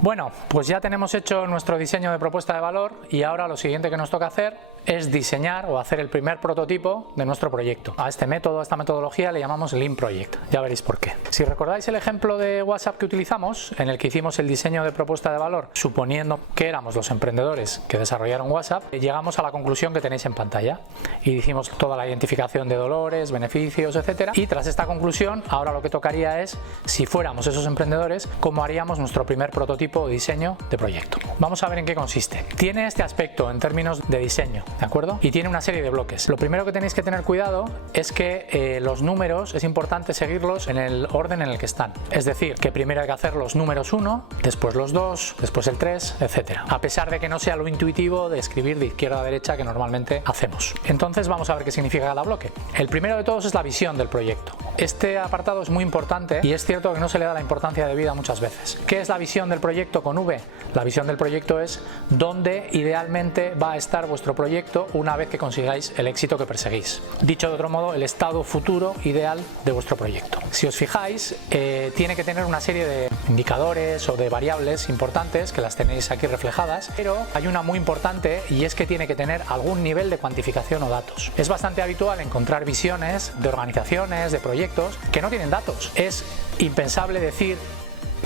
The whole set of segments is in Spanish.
Bueno, pues ya tenemos hecho nuestro diseño de propuesta de valor y ahora lo siguiente que nos toca hacer es diseñar o hacer el primer prototipo de nuestro proyecto. A este método, a esta metodología le llamamos Lean Project, ya veréis por qué. Si recordáis el ejemplo de WhatsApp que utilizamos, en el que hicimos el diseño de propuesta de valor, suponiendo que éramos los emprendedores que desarrollaron WhatsApp, llegamos a la conclusión que tenéis en pantalla y hicimos toda la identificación de dolores, beneficios, etcétera. Y tras esta conclusión, ahora lo que tocaría es, si fuéramos esos emprendedores, cómo haríamos nuestro primer prototipo o diseño de proyecto. Vamos a ver en qué consiste. Tiene este aspecto en términos de diseño, ¿de acuerdo? Y tiene una serie de bloques. Lo primero que tenéis que tener cuidado es que los números es importante seguirlos en el orden en el que están. Es decir, que primero hay que hacer los números 1, después los 2, después el 3, etcétera. A pesar de que no sea lo intuitivo de escribir de izquierda a derecha que normalmente hacemos. Entonces vamos a ver qué significa cada bloque. El primero de todos es la visión del proyecto. Este apartado es muy importante y es cierto que no se le da la importancia debida muchas veces. ¿Qué es la visión del proyecto con V? La visión del proyecto es dónde idealmente va a estar vuestro proyecto una vez que consigáis el éxito que perseguís. Dicho de otro modo, el estado futuro ideal de vuestro proyecto. Si os fijáis, tiene que tener una serie de indicadores o de variables importantes que las tenéis aquí reflejadas, pero hay una muy importante y es que tiene que tener algún nivel de cuantificación o datos. Es bastante habitual encontrar visiones de organizaciones, de proyectos que no tienen datos. Es impensable decir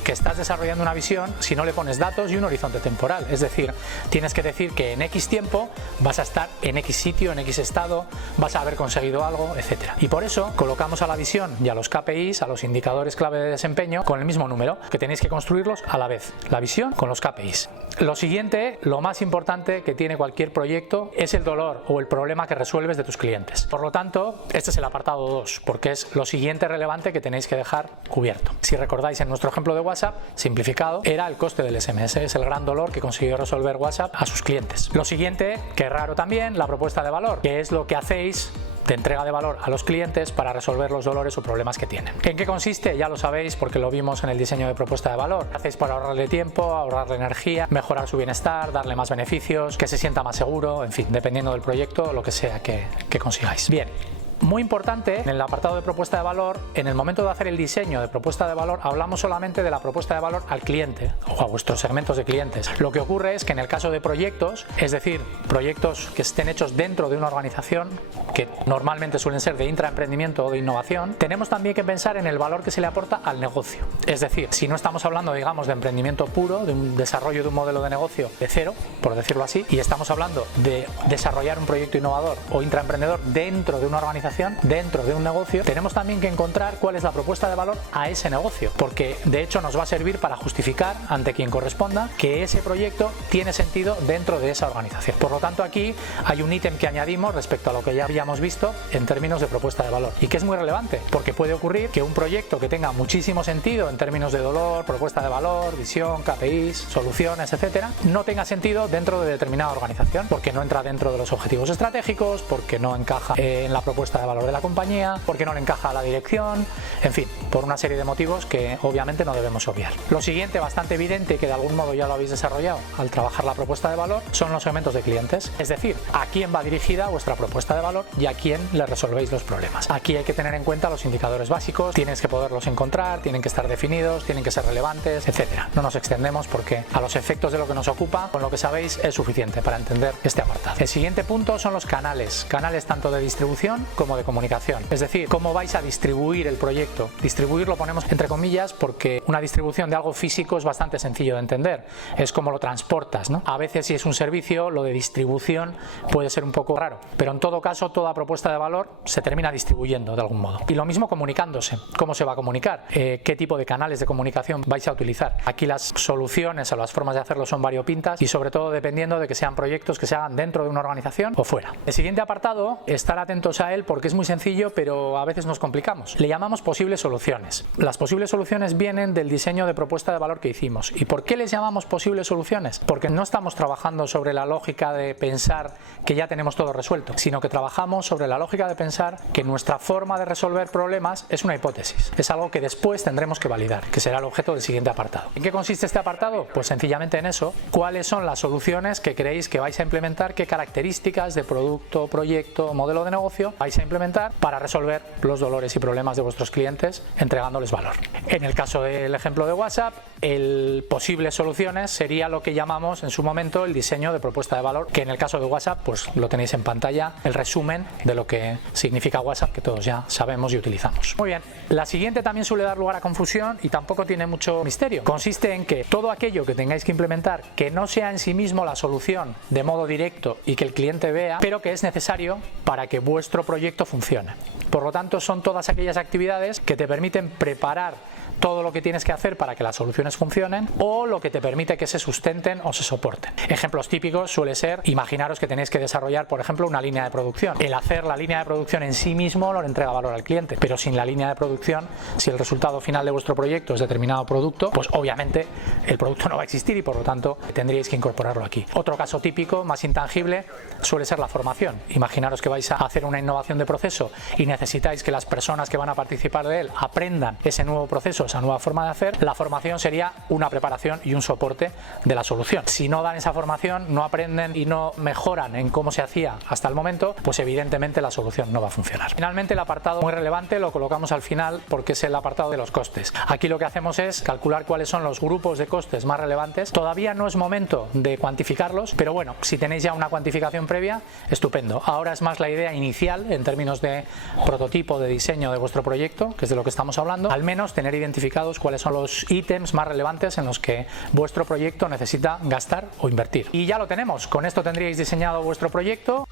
que estás desarrollando una visión si no le pones datos y un horizonte temporal. Es decir, tienes que decir que en X tiempo vas a estar en X sitio, en X estado, vas a haber conseguido algo, etc. Y por eso colocamos a la visión y a los KPIs, a los indicadores clave de desempeño, con el mismo número, que tenéis que construirlos a la vez, la visión con los KPIs. Lo siguiente, lo más importante que tiene cualquier proyecto, es el dolor o el problema que resuelves de tus clientes. Por lo tanto, este es el apartado 2, porque es lo siguiente relevante que tenéis que dejar cubierto. Si recordáis, en nuestro ejemplo de WhatsApp, simplificado, era el coste del SMS, es el gran dolor que consiguió resolver WhatsApp a sus clientes. Lo siguiente, que es raro también, la propuesta de valor, que es lo que hacéis de entrega de valor a los clientes para resolver los dolores o problemas que tienen. ¿En qué consiste? Ya lo sabéis porque lo vimos en el diseño de propuesta de valor. ¿Qué hacéis para ahorrarle tiempo, ahorrarle energía, mejorar su bienestar, darle más beneficios, que se sienta más seguro, en fin, dependiendo del proyecto, lo que sea que consigáis? Bien. Muy importante, en el apartado de propuesta de valor, en el momento de hacer el diseño de propuesta de valor, hablamos solamente de la propuesta de valor al cliente o a vuestros segmentos de clientes. Lo que ocurre es que en el caso de proyectos, es decir, proyectos que estén hechos dentro de una organización, que normalmente suelen ser de intraemprendimiento o de innovación, tenemos también que pensar en el valor que se le aporta al negocio. Es decir, si no estamos hablando, digamos, de emprendimiento puro, de un desarrollo de un modelo de negocio de cero, por decirlo así, y estamos hablando de desarrollar un proyecto innovador o intraemprendedor dentro de una organización, dentro de un negocio, tenemos también que encontrar cuál es la propuesta de valor a ese negocio, porque de hecho nos va a servir para justificar ante quien corresponda que ese proyecto tiene sentido dentro de esa organización. Por lo tanto, aquí hay un ítem que añadimos respecto a lo que ya habíamos visto en términos de propuesta de valor y que es muy relevante, porque puede ocurrir que un proyecto que tenga muchísimo sentido en términos de dolor, propuesta de valor, visión, KPIs, soluciones, etcétera, no tenga sentido dentro de determinada organización, porque no entra dentro de los objetivos estratégicos, porque no encaja en la propuesta de valor de la compañía, porque no le encaja a la dirección, en fin, por una serie de motivos que obviamente no debemos obviar. Lo siguiente, bastante evidente y que de algún modo ya lo habéis desarrollado al trabajar la propuesta de valor, son los segmentos de clientes, es decir, a quién va dirigida vuestra propuesta de valor y a quién le resolvéis los problemas. Aquí hay que tener en cuenta los indicadores básicos, tienes que poderlos encontrar, tienen que estar definidos, tienen que ser relevantes, etcétera. No nos extendemos porque a los efectos de lo que nos ocupa, con lo que sabéis es suficiente para entender este apartado. El siguiente punto son los canales tanto de distribución como de comunicación, es decir, cómo vais a distribuir el proyecto. Distribuir lo ponemos entre comillas porque una distribución de algo físico es bastante sencillo de entender, es como lo transportas, ¿no? A veces si es un servicio, lo de distribución puede ser un poco raro, pero en todo caso toda propuesta de valor se termina distribuyendo de algún modo. Y lo mismo comunicándose, ¿cómo se va a comunicar? ¿Qué tipo de canales de comunicación vais a utilizar? Aquí las soluciones o las formas de hacerlo son variopintas y sobre todo dependiendo de que sean proyectos que se hagan dentro de una organización o fuera. El siguiente apartado, estar atentos a él porque es muy sencillo, pero a veces nos complicamos. Le llamamos posibles soluciones. Las posibles soluciones vienen del diseño de propuesta de valor que hicimos. ¿Y por qué les llamamos posibles soluciones? Porque no estamos trabajando sobre la lógica de pensar que ya tenemos todo resuelto, sino que trabajamos sobre la lógica de pensar que nuestra forma de resolver problemas es una hipótesis. Es algo que después tendremos que validar, que será el objeto del siguiente apartado. ¿En qué consiste este apartado? Pues sencillamente en eso. ¿Cuáles son las soluciones que creéis que vais a implementar? ¿Qué características de producto, proyecto, modelo de negocio vais a a implementar para resolver los dolores y problemas de vuestros clientes entregándoles valor. En el caso del ejemplo de WhatsApp, el posibles soluciones sería lo que llamamos en su momento el diseño de propuesta de valor, que en el caso de WhatsApp pues lo tenéis en pantalla, el resumen de lo que significa WhatsApp, que todos ya sabemos y utilizamos. Muy bien, la siguiente también suele dar lugar a confusión y tampoco tiene mucho misterio. Consiste en que todo aquello que tengáis que implementar que no sea en sí mismo la solución de modo directo y que el cliente vea, pero que es necesario para que vuestro proyecto funcione. Por lo tanto, son todas aquellas actividades que te permiten preparar todo lo que tienes que hacer para que las soluciones funcionen o lo que te permite que se sustenten o se soporten. Ejemplos típicos suele ser, imaginaros que tenéis que desarrollar, por ejemplo, una línea de producción. El hacer la línea de producción en sí mismo no le entrega valor al cliente, pero sin la línea de producción, si el resultado final de vuestro proyecto es determinado producto, pues obviamente el producto no va a existir y por lo tanto tendríais que incorporarlo aquí. Otro caso típico, más intangible, suele ser la formación. Imaginaros que vais a hacer una innovación de proceso y necesitáis que las personas que van a participar de él aprendan ese nuevo proceso, esa nueva forma de hacer. La formación sería una preparación y un soporte de la solución. Si no dan esa formación, no aprenden y no mejoran en cómo se hacía hasta el momento, pues evidentemente la solución no va a funcionar. Finalmente, el apartado muy relevante lo colocamos al final porque es el apartado de los costes. Aquí lo que hacemos es calcular cuáles son los grupos de costes más relevantes. Todavía no es momento de cuantificarlos, pero bueno, si tenéis ya una cuantificación previa, estupendo. Ahora es más la idea inicial en términos de prototipo, de diseño de vuestro proyecto, que es de lo que estamos hablando, al menos tener identificados cuáles son los ítems más relevantes en los que vuestro proyecto necesita gastar o invertir. Y ya lo tenemos, con esto tendríais diseñado vuestro proyecto.